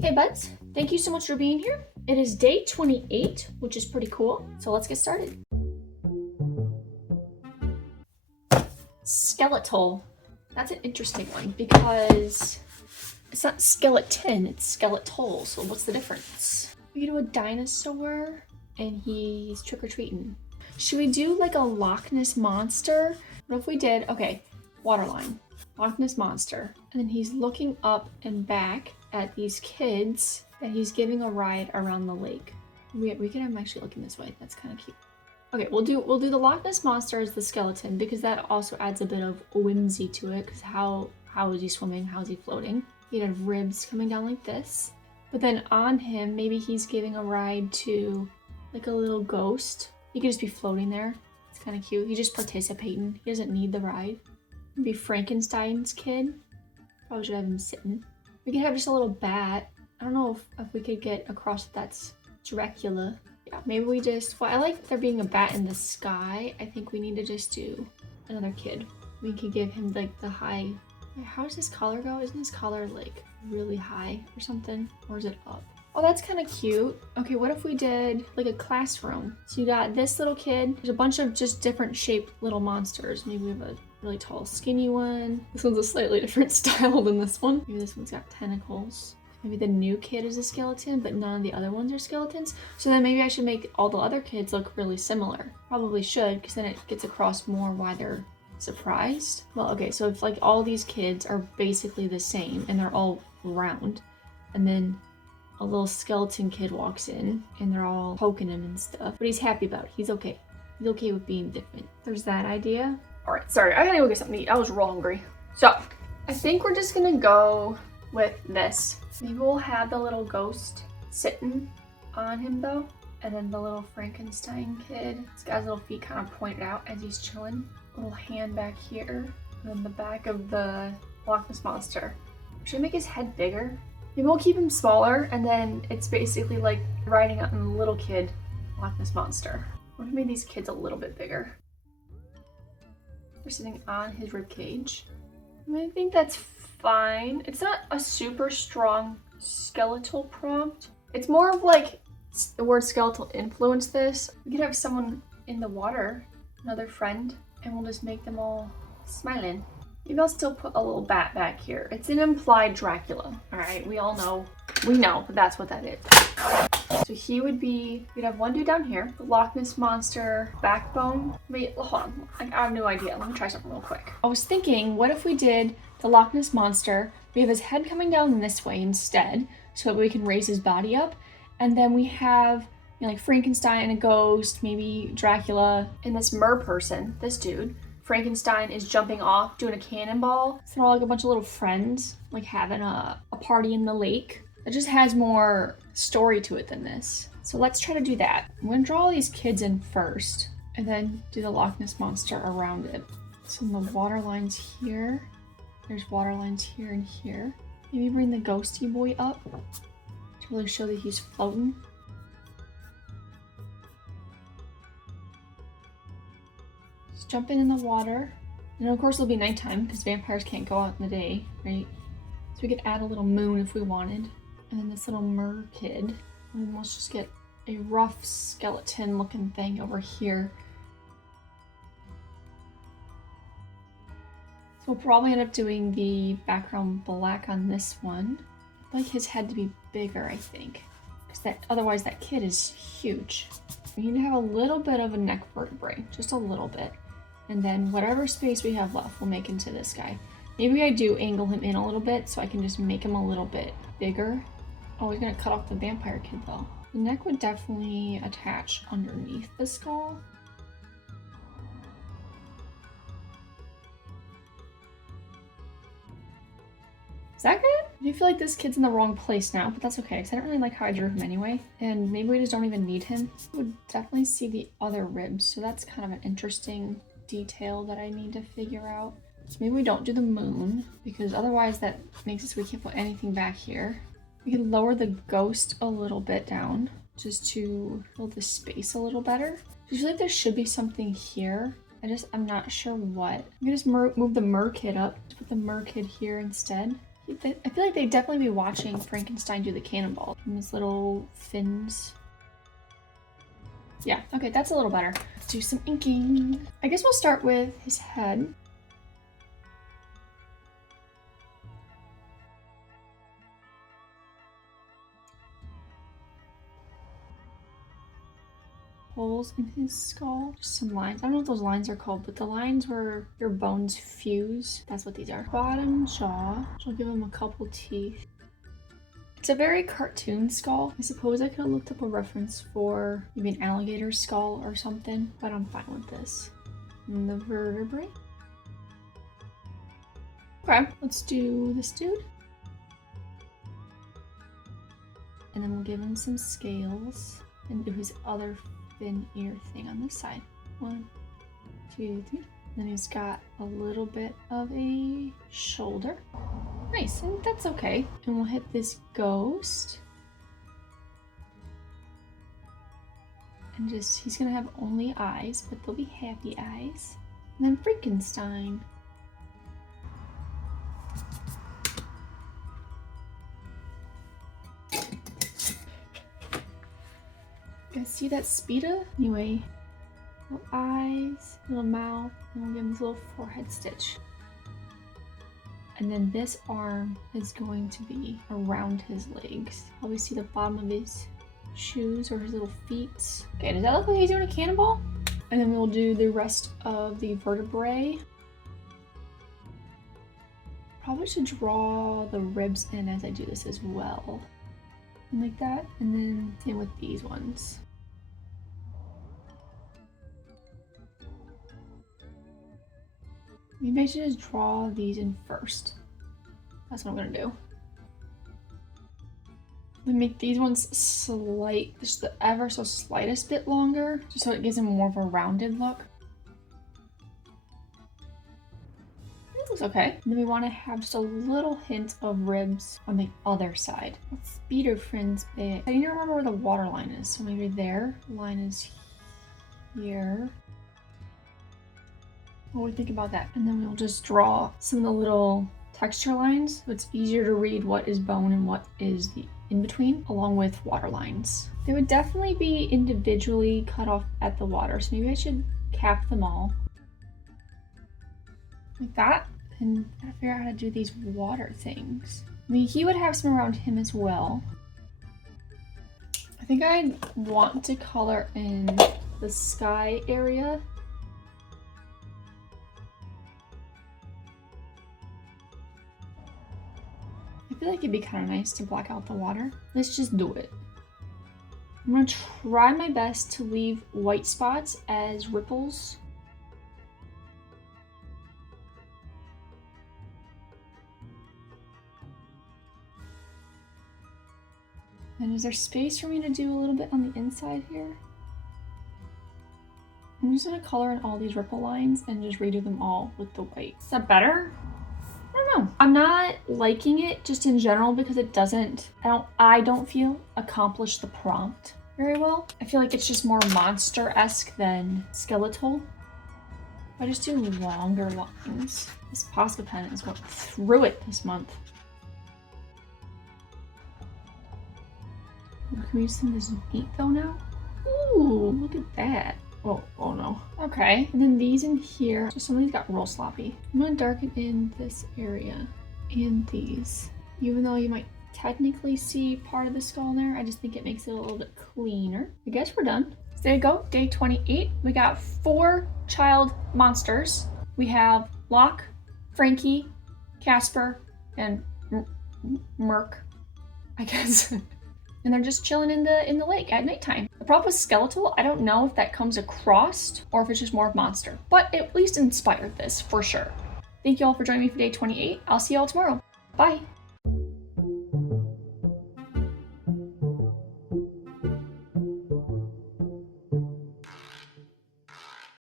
Hey buds, thank you so much for being here. It is day 28, which is pretty cool. So let's get started. Skeletal. That's an interesting one because it's not skeleton, it's skeletal. So what's the difference? We could do a dinosaur and he's trick-or-treating. Should we do like a Loch Ness monster? What if we did, okay, waterline, Loch Ness monster. And then he's looking up and back at these kids that he's giving a ride around the lake. We can have him actually looking this way. That's kind of cute. Okay, we'll do the Loch Ness monster as the skeleton because that also adds a bit of whimsy to it. Because how is he swimming? How is he floating? He'd have ribs coming down like this. But then on him, maybe he's giving a ride to like a little ghost. He could just be floating there. It's kind of cute. He's just participating. He doesn't need the ride. Maybe Frankenstein's kid. Probably should have him sitting. We could have just a little bat. I don't know if we could get across that that's Dracula. Yeah, maybe we just, well, I like there being a bat in the sky. I think we need to just do another kid. We could give him like the high, how does his collar go? Isn't his collar like really high or something? Or is it up? Oh, that's kind of cute. Okay, what if we did like a classroom? So you got this little kid. There's a bunch of just different shaped little monsters. Maybe we have a really tall, skinny one. This one's a slightly different style than this one. Maybe this one's got tentacles. Maybe the new kid is a skeleton, but none of the other ones are skeletons. So then maybe I should make all the other kids look really similar. Probably should, because then it gets across more why they're surprised. Well, okay, so if like all these kids are basically the same and they're all round, and then a little skeleton kid walks in and they're all poking him and stuff, but he's happy about it. He's okay. He's okay with being different. There's that idea. All right, sorry, I gotta go get something to eat. I was real hungry. So I think we're just gonna go with this. Maybe we'll have the little ghost sitting on him though. And then the little Frankenstein kid. He's got his little feet kind of pointed out as he's chilling. Little hand back here. And then the back of the Loch Ness monster. Should I make his head bigger? Maybe we'll keep him smaller and then it's basically like riding on the little kid Loch Ness monster. What if we made these kids a little bit bigger? They're sitting on his rib cage. I think that's fine. It's not a super strong skeletal prompt. It's more of like the word skeletal influenced this. We could have someone in the water, another friend, and we'll just make them all smiling. Maybe I'll still put a little bat back here. It's an implied Dracula. All right, we know that that's what that is. So he would be, we'd have one dude down here, the Loch Ness monster backbone. Wait, hold on, I have no idea. Let me try something real quick. I was thinking, what if we did the Loch Ness monster, we have his head coming down this way instead, so that we can raise his body up, and then we have, you know, like Frankenstein and a ghost, maybe Dracula, and this mer person, this dude. Frankenstein is jumping off, doing a cannonball. So they're all like a bunch of little friends, like having a party in the lake. It just has more story to it than this. So let's try to do that. I'm gonna draw all these kids in first, and then do the Loch Ness monster around it. So the water lines here. There's water lines here and here. Maybe bring the ghosty boy up to really show that he's floating. Just jumping in the water. And of course it'll be nighttime because vampires can't go out in the day, right? So we could add a little moon if we wanted. And then this little mer kid. And then let's just get a rough skeleton looking thing over here. So we'll probably end up doing the background black on this one. I'd like his head to be bigger, I think. Because otherwise that kid is huge. We need to have a little bit of a neck vertebrae, just a little bit. And then whatever space we have left, we'll make into this guy. Maybe I do angle him in a little bit so I can just make him a little bit bigger. Oh, he's gonna cut off the vampire kid though. The neck would definitely attach underneath the skull. Is that good? I do feel like this kid's in the wrong place now, but that's okay, because I don't really like how I drew him anyway. And maybe we just don't even need him. We would definitely see the other ribs, so that's kind of an interesting detail that I need to figure out. So maybe we don't do the moon, because otherwise that makes it so we can't put anything back here. We can lower the ghost a little bit down, just to fill the space a little better. I feel like there should be something here. I'm not sure what. I'm gonna just move the mer kid up, put the mer kid here instead. I feel like they'd definitely be watching Frankenstein do the cannonball. And his little fins. Yeah, okay, that's a little better. Let's do some inking. I guess we'll start with his head. Holes in his skull. Just some lines. I don't know what those lines are called, but the lines where your bones fuse. That's what these are. Bottom jaw. I'll give him a couple teeth. It's a very cartoon skull. I suppose I could have looked up a reference for maybe an alligator skull or something, but I'm fine with this. And the vertebrae. Okay, let's do this dude. And then we'll give him some scales and do his other fin ear thing on this side. 1, 2, 3. Then he's got a little bit of a shoulder. Nice, and that's okay. And we'll hit this ghost. And just, he's gonna have only eyes, but they'll be happy eyes. And then Frankenstein. You guys see that speeda? Anyway, little eyes, little mouth, and we'll give him this little forehead stitch. And then this arm is going to be around his legs. Probably see the bottom of his shoes or his little feet. Okay, does that look like he's doing a cannonball? And then we'll do the rest of the vertebrae. Probably should draw the ribs in as I do this as well. Like that, and then same with these ones. Maybe I should just draw these in first. That's what I'm gonna do. Then make these ones just the ever so slightest bit longer, just so it gives them more of a rounded look. It looks okay. And then we want to have just a little hint of ribs on the other side. Let's speed our friends bit. I need to remember where the water line is, so maybe there. The line is here. What do we think about that? And then we'll just draw some of the little texture lines, so it's easier to read what is bone and what is the in-between, along with water lines. They would definitely be individually cut off at the water, so maybe I should cap them all. Like that. And gotta figure out how to do these water things. I mean, he would have some around him as well. I think I want to color in the sky area. I feel like it'd be kind of nice to black out the water. Let's just do it. I'm gonna try my best to leave white spots as ripples. And is there space for me to do a little bit on the inside here? I'm just gonna color in all these ripple lines and just redo them all with the white. Is that better? I don't know. I'm not liking it just in general because it doesn't, I don't feel accomplish the prompt very well. I feel like it's just more monster-esque than skeletal. If I just do longer lines. This Posca pen is going through it this month. Can we use some of this ink though now? Ooh, look at that. Oh no. Okay, and then these in here. So some of these got real sloppy. I'm gonna darken in this area and these. Even though you might technically see part of the skull there, I just think it makes it a little bit cleaner. I guess we're done. So there you go, day 28. We got 4 child monsters. We have Locke, Frankie, Casper, and Merc, I guess. And they're just chilling in the lake at nighttime. The problem with Skeletal, I don't know if that comes across or if it's just more of monster, but it at least inspired this for sure. Thank you all for joining me for day 28. I'll see you all tomorrow. Bye.